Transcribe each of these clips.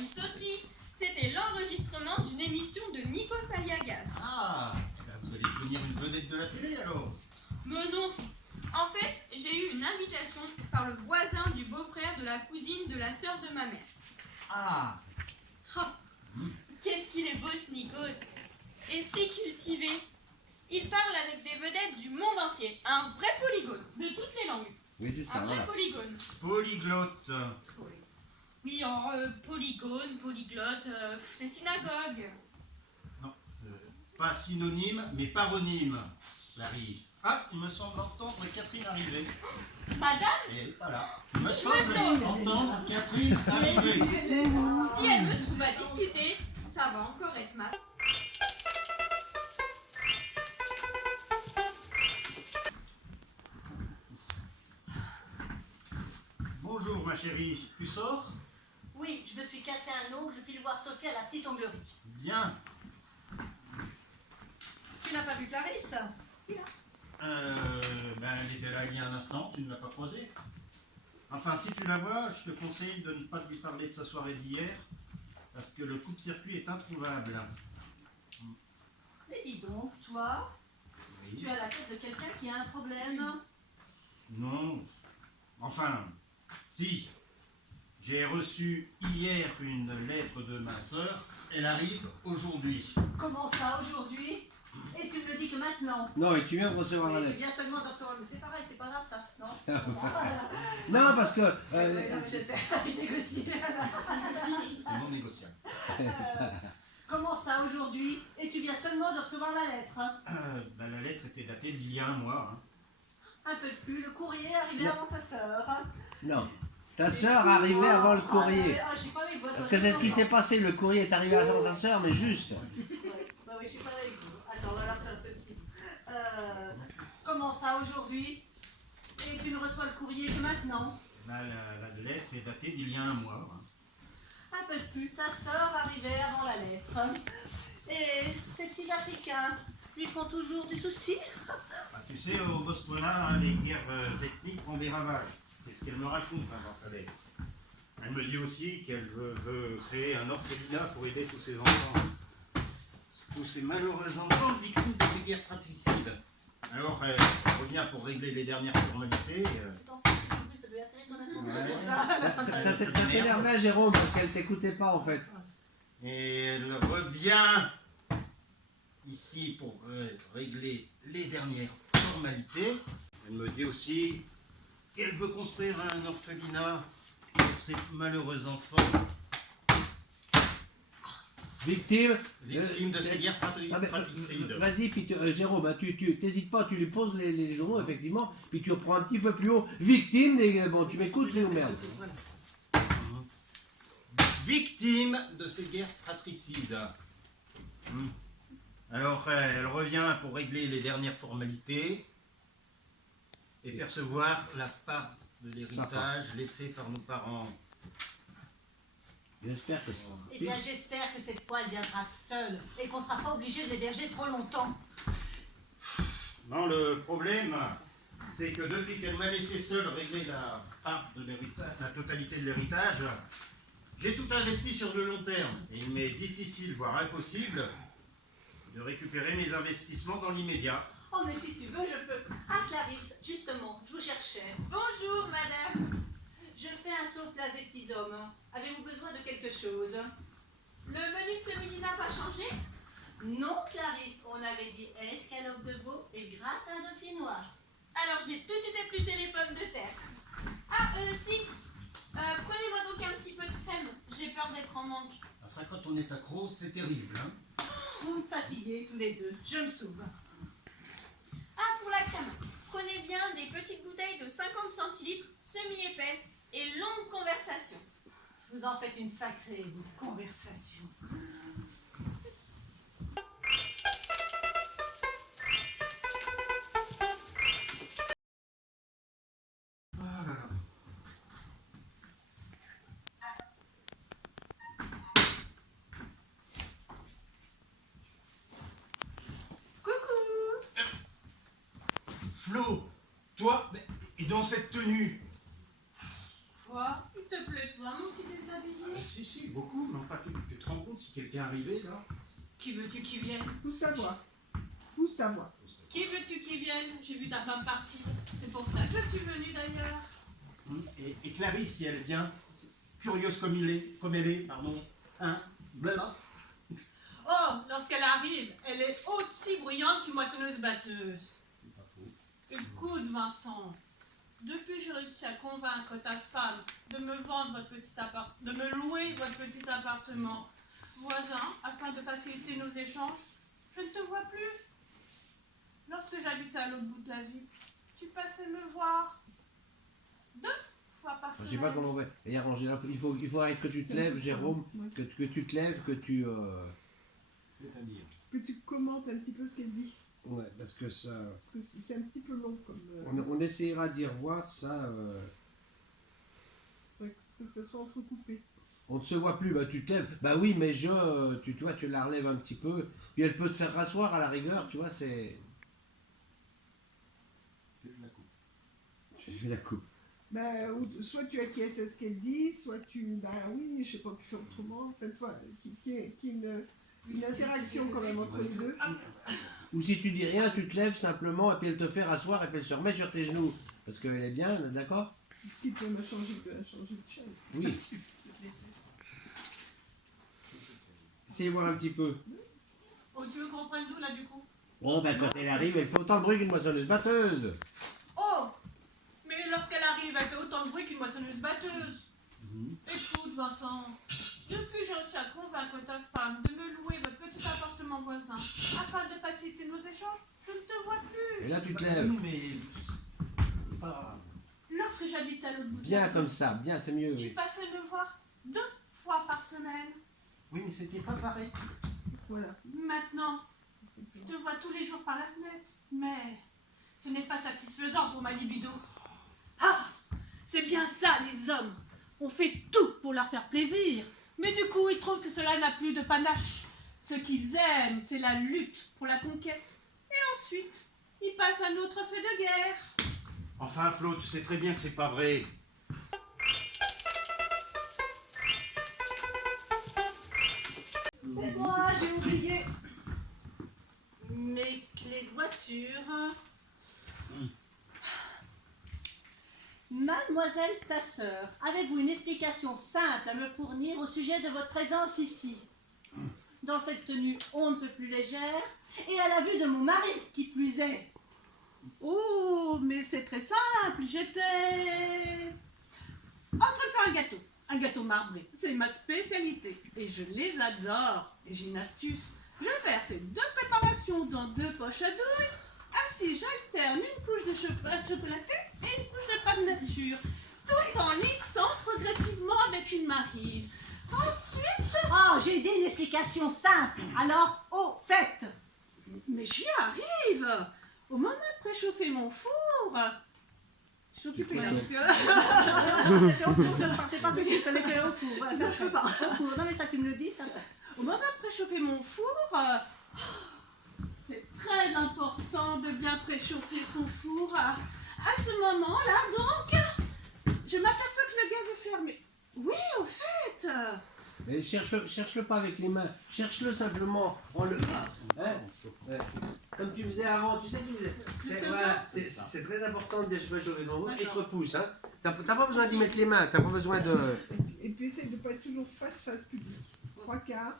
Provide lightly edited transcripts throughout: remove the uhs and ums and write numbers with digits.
une sauterie. C'était l'enregistrement d'une émission de Nikos Aliagas. Ah, eh ben vous allez devenir une vedette de la télé alors. Mais non. En fait, j'ai eu une invitation par le voisin du beau-frère de la cousine de la sœur de ma mère. Ah, Oh, qu'est-ce qu'il est beau ce Nikos. Et si cultivé. Il parle avec des vedettes du monde entier. Un vrai polygone, de toutes les langues. Oui, c'est ça. Un vrai Voilà. polygone. polyglotte. Oui, alors, polygone, polyglotte, c'est synagogue. Non, pas synonyme, mais paronyme, Clarisse. Ah, il me semble entendre Catherine arriver. Madame, Et voilà, il me semble entendre Catherine arriver. si elle me trouve à discuter, ça va encore être mal. Bonjour ma chérie, tu sors? Oui, je me suis cassé un ongle, je file voir Sophie à la petite onglerie. Bien. Tu n'as pas vu Clarisse? Ben elle était là il y a un instant, tu ne l'as pas croisée. Enfin, si tu la vois, je te conseille de ne pas lui parler de sa soirée d'hier, parce que le coupe-circuit est introuvable. Mais dis donc, toi, Oui. tu as la tête de quelqu'un qui a un problème. Non. Enfin, si. J'ai reçu hier une lettre de ma sœur. Elle arrive aujourd'hui. Comment ça, aujourd'hui? Et tu me le dis que maintenant? Non, et tu viens de recevoir la Mais tu lettre. viens seulement de recevoir le... C'est pareil, c'est pas grave ça, non? Non, parce que. Non, mais je sais, je négocie. C'est non négociable. Comment ça, aujourd'hui? Et tu viens seulement de recevoir la lettre, hein? Ben, la lettre était datée d'il y a un mois. Un peu plus, le courrier est arrivé Non. avant sa sœur. Hein? Non. Ta sœur arrivait avant le courrier. Ah, je sais pas avec vous. Parce que c'est ce qui s'est passé. Le courrier est arrivé avant sa sœur, mais juste. Bah oui, je suis pas avec vous. Attends, on va la faire celle-ci. Comment ça aujourd'hui? Et tu ne reçois le courrier que maintenant? Ben, la lettre est datée d'il y a un mois. Un peu plus, ta sœur arrivait avant la lettre. Et ces petits Africains lui font toujours du souci? Ben, tu sais, au Botswana, les guerres ethniques font des ravages. C'est ce qu'elle me raconte dans sa lettre. Elle me dit aussi qu'elle veut créer un orphelinat pour aider tous ces enfants. Tous ces malheureux enfants victimes de ces guerres fratricides. Alors, elle revient pour régler les dernières formalités. Attends, ça doit attirer ton attention Ouais. pour ça. Ça t'énervait, Jérôme, parce qu'elle t'écoutait pas, en fait. Et elle revient ici pour régler les dernières formalités. Elle me dit aussi qu'elle veut construire un orphelinat pour ces malheureux enfants Victime. victimes de ces guerres fratricides. Vas-y, puis Jérôme, hein, tu t'hésites pas, tu lui poses les journaux, effectivement, puis tu reprends un petit peu plus haut. Victime des. Bon, tu m'écoutes, Léo, merde. Victimes de ces guerres fratricides. Alors, elle revient pour régler les dernières formalités et percevoir la part de l'héritage laissé par nos parents. J'espère que ça. Eh bien, j'espère que cette fois, elle viendra seule et qu'on ne sera pas obligé de l'héberger trop longtemps. Non, le problème, c'est que depuis qu'elle m'a laissé seule régler la part de l'héritage, la totalité de l'héritage, j'ai tout investi sur le long terme. Et il m'est difficile, voire impossible, de récupérer mes investissements dans l'immédiat. Oh, mais si tu veux, je peux. Ah, Clarisse, justement, je vous cherchais. Bonjour, madame. Je fais un saut place des petits hommes. Avez-vous besoin de quelque chose? Le menu de ce midi n'a pas changé? Non, Clarisse, on avait dit escalope de veau et gratin dauphinois. Alors je vais tout de suite éplucher les pommes de terre. Ah, si. Prenez-moi donc un petit peu de crème. J'ai peur d'être en manque. Ah, ça, quand on est accro, c'est terrible. Hein. Vous me fatiguez tous les deux, je me sauve. Ah, pour la crème, prenez bien des petites bouteilles de 50 centilitres, semi-épaisses et longues conversations. Vous en faites une sacrée, vous, conversation. Ah là là. Coucou! Flo, toi, et dans cette tenue, Quoi? Il te te plaît pas, mon petit déshabillé? Si, beaucoup, mais enfin, tu te rends compte si quelqu'un arrivait là? Qui veux-tu qui vienne? Pousse ta voix. Pousse ta voix. Qui veux-tu qui vienne? J'ai vu ta femme partir. C'est pour ça que je suis venue d'ailleurs. Et Clarisse, si elle est bien, curieuse comme elle est, pardon, hein, blabla. Oh, lorsqu'elle arrive, elle est aussi bruyante qu'une moissonneuse-batteuse. C'est pas faux. Écoute, Vincent, depuis que j'ai réussi à convaincre ta femme de me vendre votre petit de me louer votre petit appartement voisin afin de faciliter nos échanges, je ne te vois plus. Lorsque j'habitais à l'autre bout de la ville, tu passais me voir 2 fois par Je semaine. sais pas comment on va y arranger là. Il faut arrêter que tu te lèves, Jérôme, que tu te lèves, que tu... C'est-à-dire. Que tu commentes un petit peu ce qu'elle dit. Ouais, parce que ça... Parce que c'est un petit peu long comme. On essayera d'y revoir ça... Ouais, que ça soit entrecoupé. On ne se voit plus, bah tu te lèves. Bah oui, mais tu vois, tu la relèves un petit peu. Puis elle peut te faire rasseoir à la rigueur, tu vois, c'est... Je la coupe. Je fais la coupe. Ben, soit tu acquiesces à ce qu'elle dit, soit tu. Ben oui, je sais pas, tu fais autrement. En fait, voilà, qu'il y ait une interaction quand même entre les deux. Ou si tu dis rien, tu te lèves simplement et puis elle te fait rasseoir et puis elle se remet sur tes genoux. Parce qu'elle est bien, d'accord? Qui peut me changer de chaise. Oui. Essayez de voir un petit peu. Oh, tu veux qu'on prenne d'où là du coup? Bon, ben quand elle arrive, elle fait autant de bruit qu'une moissonneuse batteuse. Oh, mais lorsqu'elle arrive, elle fait autant de bruit qu'une moissonneuse-batteuse. Écoute, Vincent, depuis que j'ai réussi à convaincre ta femme de me louer votre petit appartement voisin afin de faciliter nos échanges, je ne te vois plus. Et là, tu te lèves. Oui, mais. Pas. Lorsque j'habitais à l'autre bout de Bien la comme ville, ça, bien, c'est mieux, tu oui. passais me voir 2 fois par semaine. Oui, mais c'était pas pareil. Voilà. Maintenant, je te vois tous les jours par la fenêtre, mais ce n'est pas satisfaisant pour ma libido. Ah, c'est bien ça les hommes. On fait tout pour leur faire plaisir, mais du coup ils trouvent que cela n'a plus de panache. Ce qu'ils aiment, c'est la lutte pour la conquête. Et ensuite, ils passent à notre fait de guerre. Enfin, Flo, tu sais très bien que c'est pas vrai. C'est moi, j'ai oublié mes clés de voiture. Mademoiselle ta sœur, avez-vous une explication simple à me fournir au sujet de votre présence ici? Dans cette tenue on ne peut plus légère, et à la vue de mon mari qui plus est. Oh, mais c'est très simple. J'étais en train de faire un gâteau marbré. C'est ma spécialité et je les adore. Et j'ai une astuce. Je verse ces 2 préparations dans 2 poches à douille. Ainsi, j'alterne une couche de chocolat chocolaté et une couche de pâte nature, tout en lissant progressivement avec une maryse. Ensuite, Oh, j'ai aidé une explication simple. Alors, au fait. mais j'y arrive. Au moment de préchauffer mon four, je suis occupée là, parce que... Je ne partais pas tout de suite avec au four. Voilà, ça, je fais pas. Au four. Non, mais ça, tu me le dis, ça. Au moment de préchauffer mon four, c'est très important de bien préchauffer son four. À ce moment-là, donc, je m'aperçois que le gaz est fermé. Oui, au fait. Mais cherche-le pas avec les mains. Cherche-le simplement en le... Hein? Comme tu faisais avant, tu sais, tu faisais... Voilà, c'est très important de bien se chauffer dans l'eau et te repousse. Hein? T'as pas besoin d'y mettre les mains, t'as pas besoin de... Et puis essaye de ne pas être toujours face public. 3 quarts.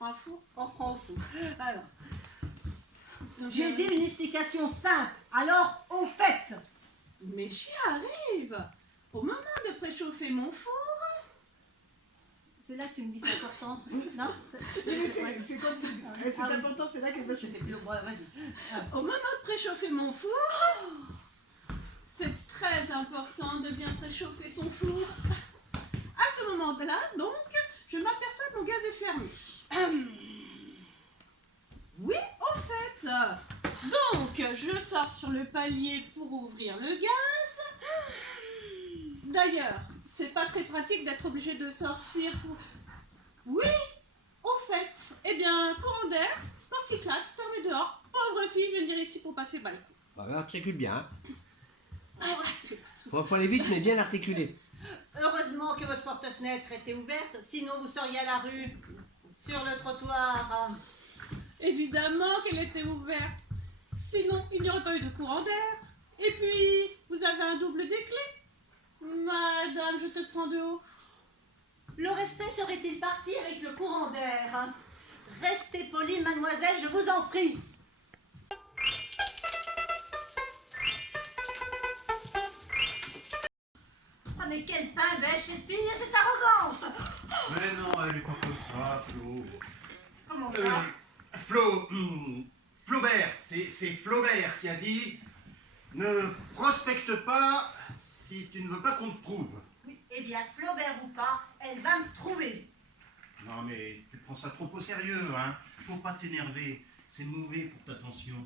Un four. On reprend au four. Alors. J'ai aidé une explication simple. Alors, au fait. Mais j'y arrive. Au moment de préchauffer mon four, C'est là que tu me dis c'est important. Non C'est comme c'est important, c'est là qu'elle va se C'était plus bon, vas-y. au moment de préchauffer mon four, c'est très important de bien préchauffer son four. À ce moment-là, donc, je m'aperçois que mon gaz est fermé. Oui, au fait. Donc, je sors sur le palier pour ouvrir le gaz. D'ailleurs, c'est pas très pratique d'être obligé de sortir pour... Oui, au fait. Eh bien, courant d'air, porte qui claque, fermé dehors. Pauvre fille, venir ici pour passer balcon. Bah, là, tu écoutes bien. Hein? Oh, c'est parti. Faut aller vite, mais bien articulé. Heureusement que votre porte-fenêtre était ouverte, sinon vous seriez à la rue, sur le trottoir. Évidemment qu'elle était ouverte. Sinon, il n'y aurait pas eu de courant d'air. Et puis, vous avez un double des clés. Madame, je te prends de haut. Le respect serait-il parti avec le courant d'air? Restez polie, mademoiselle, je vous en prie. Ah mais quel pain bêche cette fille et cette arrogance! Mais non, elle est pas comme ça, Flo. Comment ça? Flaubert, c'est Flaubert qui a dit ne prospecte pas si tu ne veux pas qu'on te trouve. Oui, eh bien, Flaubert ou pas, elle va me trouver. Non mais tu prends ça trop au sérieux, hein. Faut pas t'énerver, c'est mauvais pour ta tension.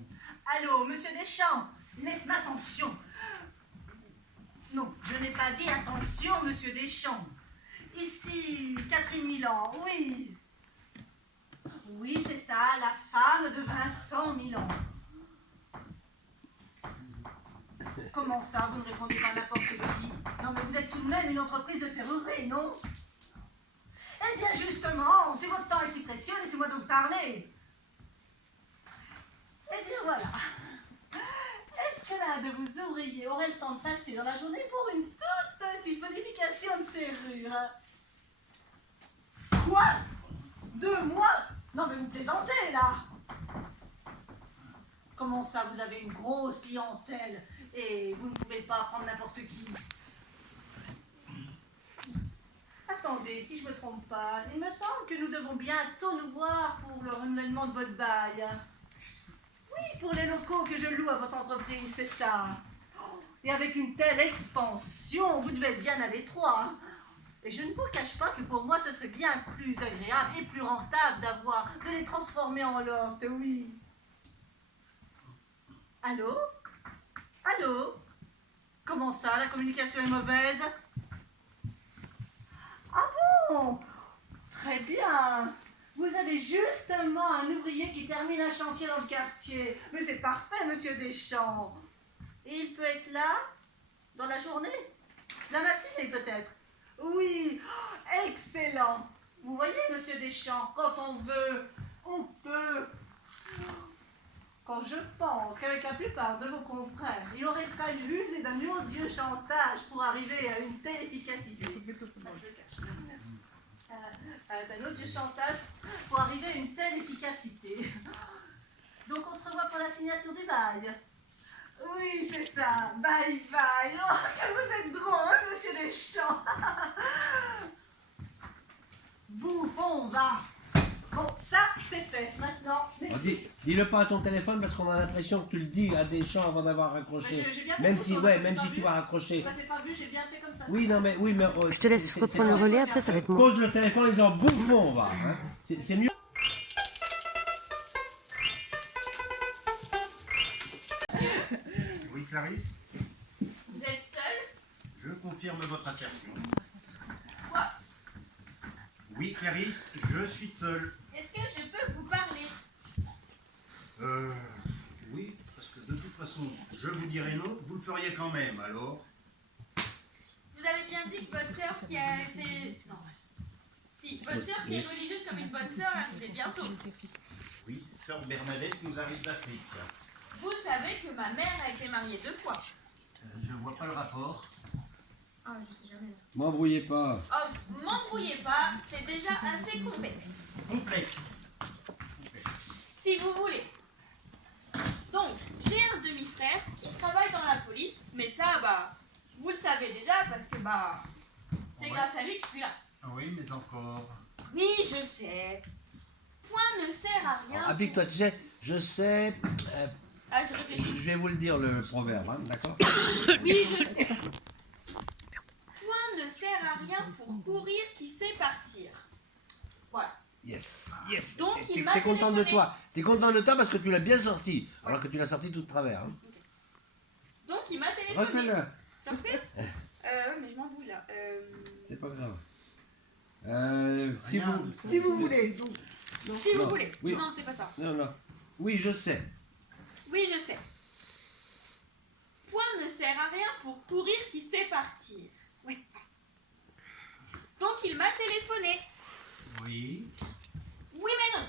Allô, monsieur Deschamps, laisse ma tension. Non, je n'ai pas dit attention, monsieur Deschamps. Ici, Catherine Milan, oui. Oui, c'est ça, la femme de Vincent Milan. Comment ça, vous ne répondez pas à n'importe qui? Non, mais vous êtes tout de même une entreprise de serrurerie, non? Eh bien, justement, si votre temps est si précieux, laissez-moi donc parler. Eh bien, voilà. Est-ce que l'un de vos ouvriers aurait le temps de passer dans la journée pour une toute petite modification de serrure? Quoi? 2 mois? Non, mais vous plaisantez, là. Comment ça, vous avez une grosse clientèle et vous ne pouvez pas prendre n'importe qui? Attendez, si je ne me trompe pas, il me semble que nous devons bientôt nous voir pour le renouvellement de votre bail. Oui, pour les locaux que je loue à votre entreprise, c'est ça. Et avec une telle expansion, vous devez être bien à l'étroit. Et je ne vous cache pas que pour moi, ce serait bien plus agréable et plus rentable de les transformer en loft, oui. Allô? Allô? Comment ça, la communication est mauvaise? Ah bon? Très bien. Vous avez justement un ouvrier qui termine un chantier dans le quartier. Mais c'est parfait, monsieur Deschamps. Et il peut être là dans la journée? La matinée peut-être? Oui, excellent. Vous voyez, monsieur Deschamps, quand on veut, on peut. Quand je pense qu'avec la plupart de vos confrères, il aurait fallu user d'un odieux chantage pour arriver à une telle efficacité. D'un odieux chantage pour arriver à une telle efficacité. Donc on se revoit pour la signature du bail. Oui, c'est ça. Bye bye. Oh, que vous êtes drôle, monsieur Deschamps. Bouffon, va. Bon, ça, c'est fait. Maintenant, c'est... Dis-le pas à ton téléphone parce qu'on a l'impression que tu le dis à Deschamps avant d'avoir raccroché. J'ai bien fait Même comme si, ça, ouais, ça même s'est si pas tu vu. vas raccrocher. Ça s'est pas vu, j'ai bien fait comme ça. Oui, non, mais, Je te laisse reprendre le relais, après ça va être moi. Pose le téléphone en disant bouffon, va. Hein. C'est mieux. Oui, Clarisse, Vous êtes seul? je confirme votre assertion. Quoi? Oui, Clarisse, je suis seul. Est-ce que je peux vous parler? Oui, parce que de toute façon, je vous dirais non, vous le feriez quand même, alors. Vous avez bien dit que votre sœur qui a été... Non. Si, votre sœur qui est religieuse comme une bonne sœur arrivait bientôt. Oui, sœur Bernadette nous arrive d'Afrique. Vous savez que ma mère a été mariée 2 fois. Je vois pas le rapport. Ah, je sais jamais. M'embrouillez pas. Oh, m'embrouillez pas, c'est déjà assez complexe. Complexe. Si vous voulez. Donc, j'ai un demi-frère qui travaille dans la police, mais ça, bah, vous le savez déjà parce que, bah, c'est grâce à lui que je suis là. Oui, mais encore. Oui, je sais. Point ne sert à rien. Applique-toi, tu sais, je sais. Ah, je réfléchis. Je vais vous le dire le proverbe, hein, d'accord? Oui, je sais. Point ne sert à rien pour courir qui sait partir. Voilà. Yes, yes. Donc, il T'es m'a content de téléphoné. toi. T'es content de toi parce que tu l'as bien sorti, alors que tu l'as sorti tout de travers. Hein. Donc, il m'a téléphoné. Refais-le. Je le refais mais je m'embrouille là. C'est pas grave. Rien de Si vous voulez. Donc, Si vous Non, voulez. oui. Non, c'est pas ça. Non. Oui, je sais. Oui, je sais. Point ne sert sert à rien pour courir qui sait partir. Oui. Donc il m'a téléphoné. Oui. Oui mais non.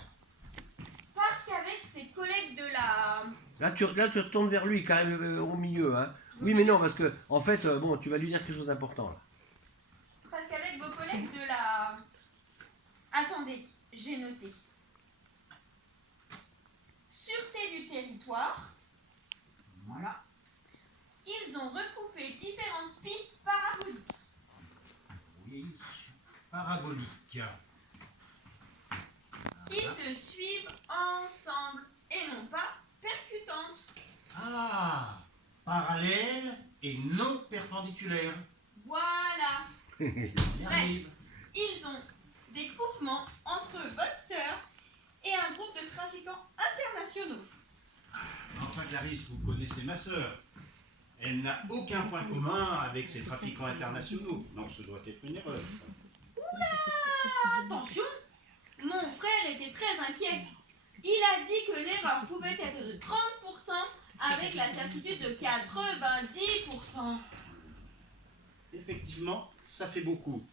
Parce qu'avec ses collègues de la... Là, tu retournes vers lui, quand même, au milieu. Hein. Oui, mais non, parce que, en fait, bon, tu vas lui dire quelque chose d'important, là. Parce qu'avec vos collègues de la... Attendez, j'ai noté. Sûreté du territoire. Voilà. Ils ont recoupé différentes pistes paraboliques. Oui. Parabolique. Qui se suivent ensemble et non pas percutantes. Ah, parallèle et non perpendiculaire. Voilà. On y arrive. Ils ont des groupements entre votre sœur et un groupe de trafiquants internationaux. Enfin, Clarisse, vous connaissez ma sœur. Elle n'a aucun point commun avec ces trafiquants internationaux. Non, ce doit être une erreur. Attention, mon frère était très inquiet. Il a dit que l'erreur pouvait être de 30% avec la certitude de 90%. Effectivement, ça fait beaucoup.